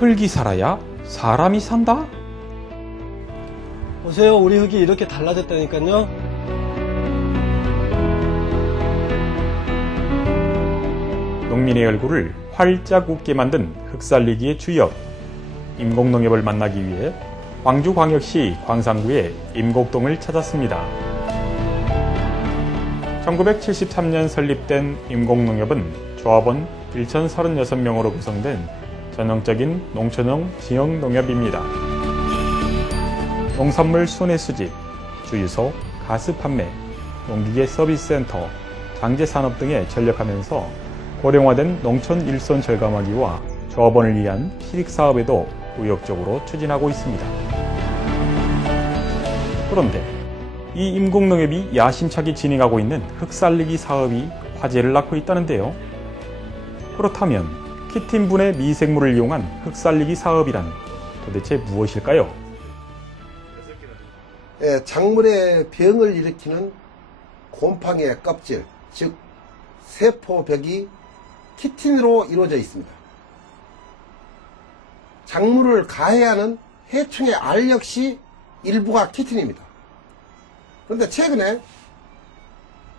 흙이 살아야 사람이 산다? 보세요, 우리 흙이 이렇게 달라졌다니까요. 농민의 얼굴을 활짝 웃게 만든 흙살리기의 주역, 임곡농협을 만나기 위해 광주광역시 광산구의 임곡동을 찾았습니다. 1973년 설립된 임곡농협은 조합원 1,036명으로 구성된 전형적인 농촌형 지역농협입니다. 농산물 순회 수집, 주유소, 가스 판매, 농기계 서비스 센터, 장제산업 등에 전력하면서 고령화된 농촌 일손 절감하기와 조합원을 위한 실익사업에도 의욕적으로 추진하고 있습니다. 그런데 이 임곡농협이 야심차게 진행하고 있는 흙살리기 사업이 화제를 낳고 있다는데요. 그렇다면 키틴분해 미생물을 이용한 흙살리기 사업이란 도대체 무엇일까요? 작물의 병을 일으키는 곰팡이의 껍질, 즉 세포벽이 키틴으로 이루어져 있습니다. 작물을 가해하는 해충의 알 역시 일부가 키틴입니다. 그런데 최근에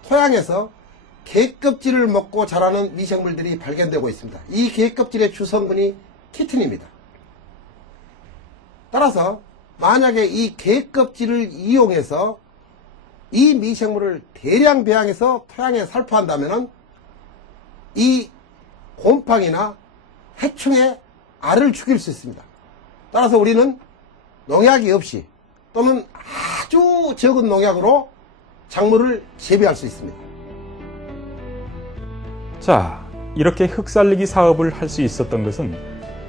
토양에서 개껍질을 먹고 자라는 미생물들이 발견되고 있습니다. 이 개껍질의 주성분이 키틴입니다. 따라서 만약에 이 개껍질을 이용해서 이 미생물을 대량 배양해서 토양에 살포한다면 이 곰팡이나 해충의 알을 죽일 수 있습니다. 따라서 우리는 농약이 없이 또는 아주 적은 농약으로 작물을 재배할 수 있습니다. 자, 이렇게 흙살리기 사업을 할 수 있었던 것은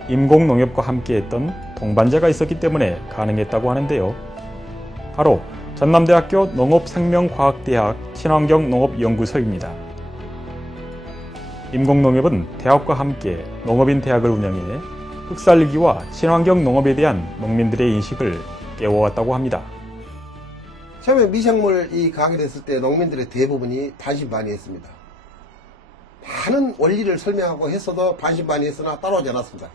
임곡농협과 함께했던 동반자가 있었기 때문에 가능했다고 하는데요. 바로 전남대학교 농업생명과학대학 친환경농업연구소입니다. 임곡농협은 대학과 함께 농업인 대학을 운영해 흙살리기와 친환경 농업에 대한 농민들의 인식을 깨워왔다고 합니다. 처음에 미생물 이 가게 됐을 때 농민들의 대부분이 반신반의했습니다. 많은 원리를 설명하고 했어도 반신반의했으나 따라오지 않았습니다.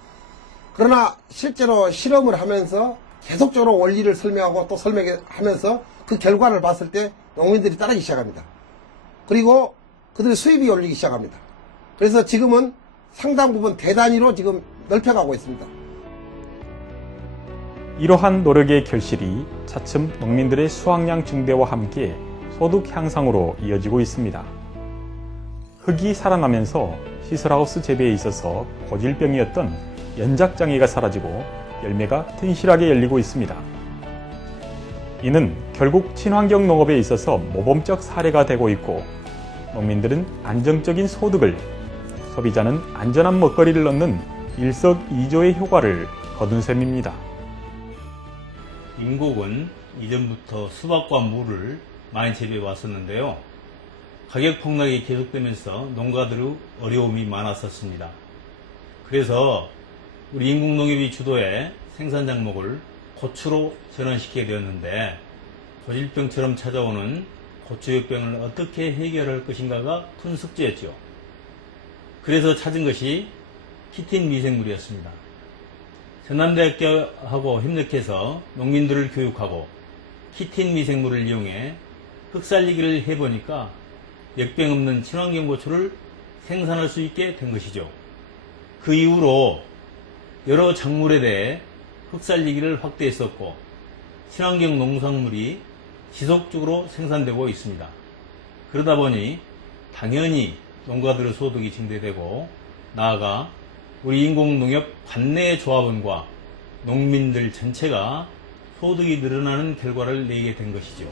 그러나 실제로 실험을 하면서 계속적으로 원리를 설명하고 또 설명하면서 그 결과를 봤을 때 농민들이 따르기 시작합니다. 그리고 그들의 수입이 올리기 시작합니다. 그래서 지금은 상당 부분 대단위로 지금 넓혀가고 있습니다. 이러한 노력의 결실이 차츰 농민들의 수확량 증대와 함께 소득 향상으로 이어지고 있습니다. 흙이 살아나면서 시설하우스 재배에 있어서 고질병이었던 연작장애가 사라지고 열매가 튼실하게 열리고 있습니다. 이는 결국 친환경 농업에 있어서 모범적 사례가 되고 있고 농민들은 안정적인 소득을, 소비자는 안전한 먹거리를 얻는 일석이조의 효과를 거둔 셈입니다. 임곡은 이전부터 수박과 물을 많이 재배해 왔었는데요. 가격 폭락이 계속되면서 농가들의 어려움이 많았었습니다. 그래서 우리 임곡농협이 주도해 생산 작목을 고추로 전환시키게 되었는데 고질병처럼 찾아오는 고추역병을 어떻게 해결할 것인가가 큰 숙제였죠. 그래서 찾은 것이 키틴 미생물이었습니다. 전남대학교하고 협력해서 농민들을 교육하고 키틴 미생물을 이용해 흙살리기를 해보니까 역병 없는 친환경 고추를 생산할 수 있게 된 것이죠. 그 이후로 여러 작물에 대해 흙살리기를 확대했었고 친환경 농산물이 지속적으로 생산되고 있습니다. 그러다 보니 당연히 농가들의 소득이 증대되고 나아가 우리 임곡농협 관내 조합원과 농민들 전체가 소득이 늘어나는 결과를 내게 된 것이죠.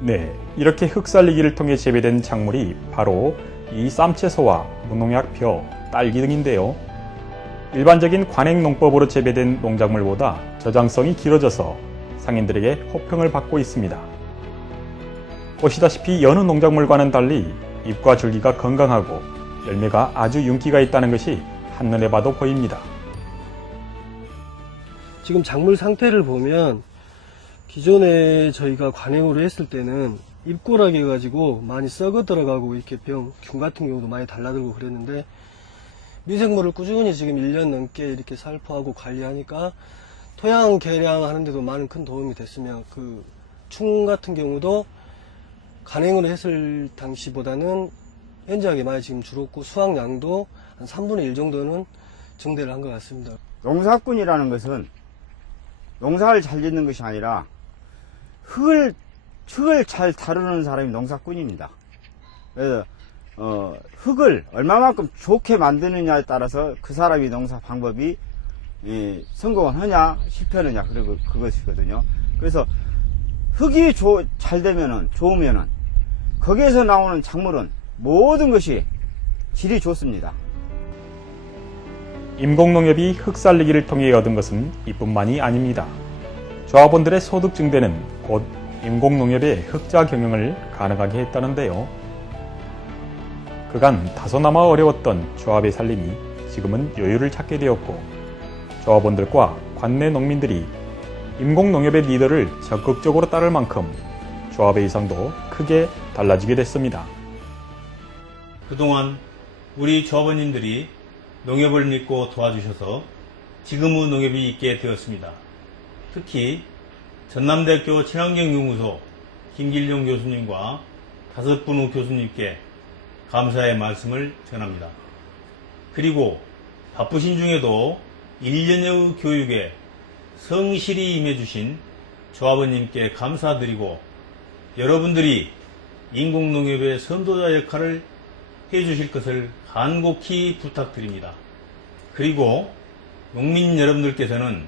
네, 이렇게 흙살리기를 통해 재배된 작물이 바로 이 쌈채소와 무농약 벼, 딸기 등인데요. 일반적인 관행농법으로 재배된 농작물보다 저장성이 길어져서 상인들에게 호평을 받고 있습니다. 보시다시피 여느 농작물과는 달리 잎과 줄기가 건강하고 열매가 아주 윤기가 있다는 것이 한눈에 봐도 보입니다. 지금 작물 상태를 보면 기존에 저희가 관행으로 했을 때는 잎고락이 가지고 많이 썩어 들어가고 이렇게 균 같은 경우도 많이 달라들고 그랬는데 미생물을 꾸준히 지금 1년 넘게 이렇게 살포하고 관리하니까 토양 개량하는데도 많은 큰 도움이 됐으며 그 충 같은 경우도 간행으로 했을 당시보다는 현저하게 많이 지금 줄었고 수확량도 한 3분의 1 정도는 증대를 한 것 같습니다. 농사꾼이라는 것은 농사를 잘 짓는 것이 아니라 흙을 잘 다루는 사람이 농사꾼입니다. 그래서 흙을 얼마만큼 좋게 만드느냐에 따라서 그 사람이 농사 방법이 성공을 하냐 실패하느냐 그리고 그것이거든요. 그래서 흙이 잘 되면은 좋으면은 거기에서 나오는 작물은 모든 것이 질이 좋습니다. 임공농협이 흙살리기를 통해 얻은 것은 이뿐만이 아닙니다. 조합원들의 소득 증대는 곧 임공농협의 흑자 경영을 가능하게 했다는데요. 그간 다소나마 어려웠던 조합의 살림이 지금은 여유를 찾게 되었고 조합원들과 관내 농민들이 임공농협의 리더를 적극적으로 따를 만큼 조합의 이상도 크게 달라지게 됐습니다. 그동안 우리 조합원님들이 농협을 믿고 도와주셔서 지금의 농협이 있게 되었습니다. 특히 전남대학교 친환경연구소 김길용 교수님과 5분의 교수님께 감사의 말씀을 전합니다. 그리고 바쁘신 중에도 1년의 교육에 성실히 임해주신 조합원님께 감사드리고 여러분들이 인공농협의 선도자 역할을 해주실 것을 간곡히 부탁드립니다. 그리고 농민 여러분들께서는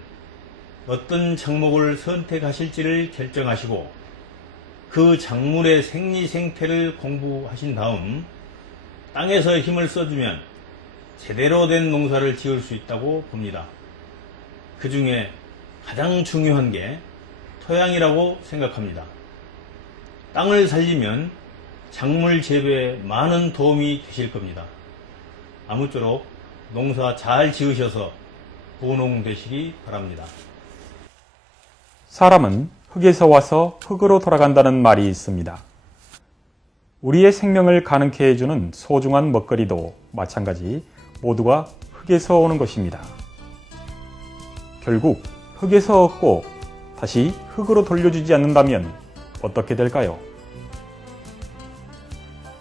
어떤 작목을 선택하실지를 결정하시고 그 작물의 생리생태를 공부하신 다음 땅에서 힘을 써주면 제대로 된 농사를 지을 수 있다고 봅니다. 그 중에 가장 중요한 게 토양이라고 생각합니다. 땅을 살리면 작물 재배에 많은 도움이 되실 겁니다. 아무쪼록 농사 잘 지으셔서 부농 되시기 바랍니다. 사람은 흙에서 와서 흙으로 돌아간다는 말이 있습니다. 우리의 생명을 가능케 해주는 소중한 먹거리도 마찬가지 모두가 흙에서 오는 것입니다. 결국 흙에서 얻고 다시 흙으로 돌려주지 않는다면 어떻게 될까요?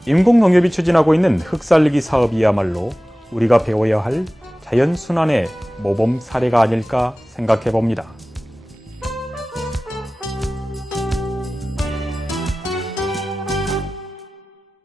임공농협이 추진하고 있는 흙살리기 사업이야말로 우리가 배워야 할 자연순환의 모범 사례가 아닐까 생각해 봅니다.